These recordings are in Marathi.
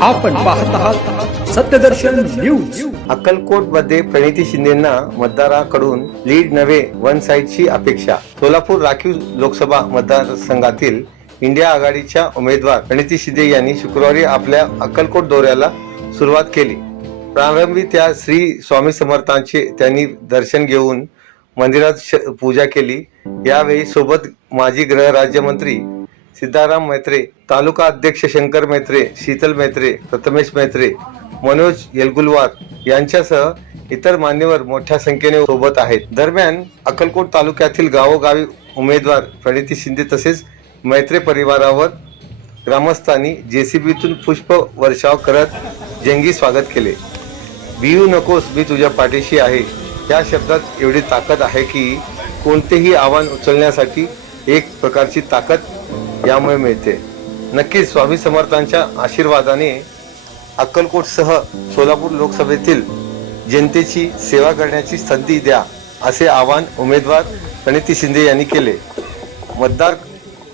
आपण पाहत आहात सत्यदर्शन न्यूज. अक्कलकोटमध्ये प्रणिती शिंदेना मतदाराकडून लीड नव्हे वन साईडची अपेक्षा. सोलापूर राखीव लोकसभा मतदारसंघातील इंडिया आघाडीच्या उमेदवार प्रणिती शिंदे यांनी शुक्रवारी आपल्या अक्कलकोट दौऱ्याला सुरुवात केली. प्रारंभी त्या श्री स्वामी समर्थांचे त्यांनी दर्शन घेऊन मंदिरात श- पूजा केली. यावेळी सोबत माजी गृहराज्यमंत्री सिद्धाराम मैत्रे तालुका अध्यक्ष शंकर मैत्रे शीतल मैत्रे प्रथमेश मैत्रे मनोज येलगुलवार यांच्यासह इतर मान्यवर मोठ्या संख्येने सोबत आहेत. दरम्यान अक्कलकोट तालुक्यातील गावोगावी उमेदवार प्रणिती शिंदे तसेच मैत्रे परिवारावर ग्रामस्थांनी जेसीबीतून पुष्प वर्षाव करत जंगी स्वागत केले. भियू नकोस मी तुझ्या पाठीशी आहे. या शब्दात एवढी ताकद आहे की कोणतेही आव्हान उचलण्यासाठी एक प्रकारची ताकद यामुळे मिळते. नक्कीच स्वामी समर्थांच्या आशीर्वादाने अक्कलकोटसह सोलापूर लोकसभेतील जनतेची सेवा करण्याची संधी द्या असे आवाहन उमेदवार प्रणिती शिंदे यांनी केले. मतदार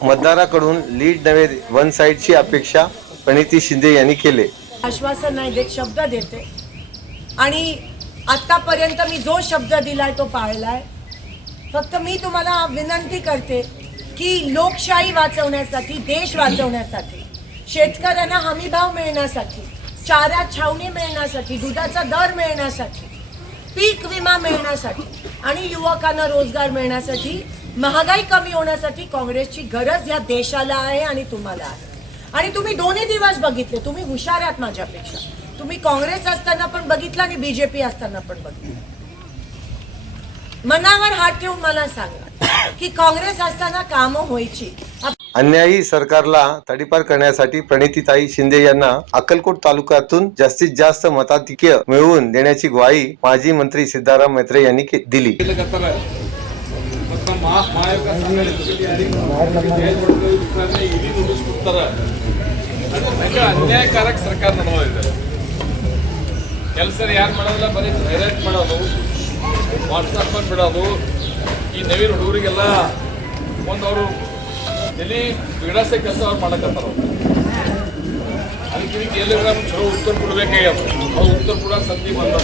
मतदाराकडून लीड नव्हे वन साईडची अपेक्षा प्रणिती शिंदे यांनी केले. आश्वासन नाही देत शब्द देते. आणि आतापर्यंत मी जो शब्द दिलाय तो पाळलाय. फक्त मी तुम्हाला विनंती करते की लोकशाही वाचवण्यासाठी देश वाचवण्यासाठी शेतकऱ्यांना हमी भाव मिळण्यासाठी चारा छावणी मिळण्यासाठी दुधाचा दर मिळण्यासाठी पीक विमा मिळण्यासाठी आणि युवकांना रोजगार मिळण्यासाठी महागाई कमी होण्यासाठी काँग्रेसची गरज या देशाला आहे आणि तुम्हाला आहे. आणि तुम्ही दोन्ही दिवस बघितले तुम्ही हुशार आहात माझ्यापेक्षा. तुम्ही काँग्रेस असताना पण बघितलं आणि बीजेपी असताना पण बघितलं. मनावर हात ठेवून मला सांगा की काँग्रेस असताना कामं व्हायची आप- अन्यायी सरकारला तडीपार करण्यासाठी प्रणितीताई शिंदे यांना अक्कलकोट तालुक्यातून जास्तीत जास्त मताधिक्य मिळवून देण्याची ग्वाही माजी मंत्री सिद्धाराम मैत्रे यांनी के- दिली ಹೇಳ್ಕತ್ತಾರ ಮತ್ತು ನಮ್ಮ ಮಹಾ ಮಹಾಯೋಗ ಇಡೀ ನುಡಿಸ್ಬಿಡ್ತಾರ ಹಂಗೆ ಅನ್ಯಾಯಕಾರಕ ಸರ್ಕಾರ ನಡೆದಿದೆ ಕೆಲಸ ಯಾರು ಮಾಡೋದಿಲ್ಲ ಬರೀ ಹೈಲೈಟ್ ಮಾಡೋದು ವಾಟ್ಸಪ್ ಬಿಡೋದು ಈ ನವೀನ ಹುಡುಗರಿಗೆಲ್ಲ ಒಂದು ಅವರು ಎಲ್ಲಿ ಬಿಡಸೆ ಕೆಲಸ ಅವ್ರು ಮಾಡಕತ್ತಾರ. ಅದಕ್ಕೆ ಎಲ್ಲಿ ಚಲೋ ಉತ್ತರ ಕೊಡ್ಬೇಕಾಗ್ಯದ ಅವ್ರು ಉತ್ತರ ಕೂಡ ಸಂಧಿ ಬಂದ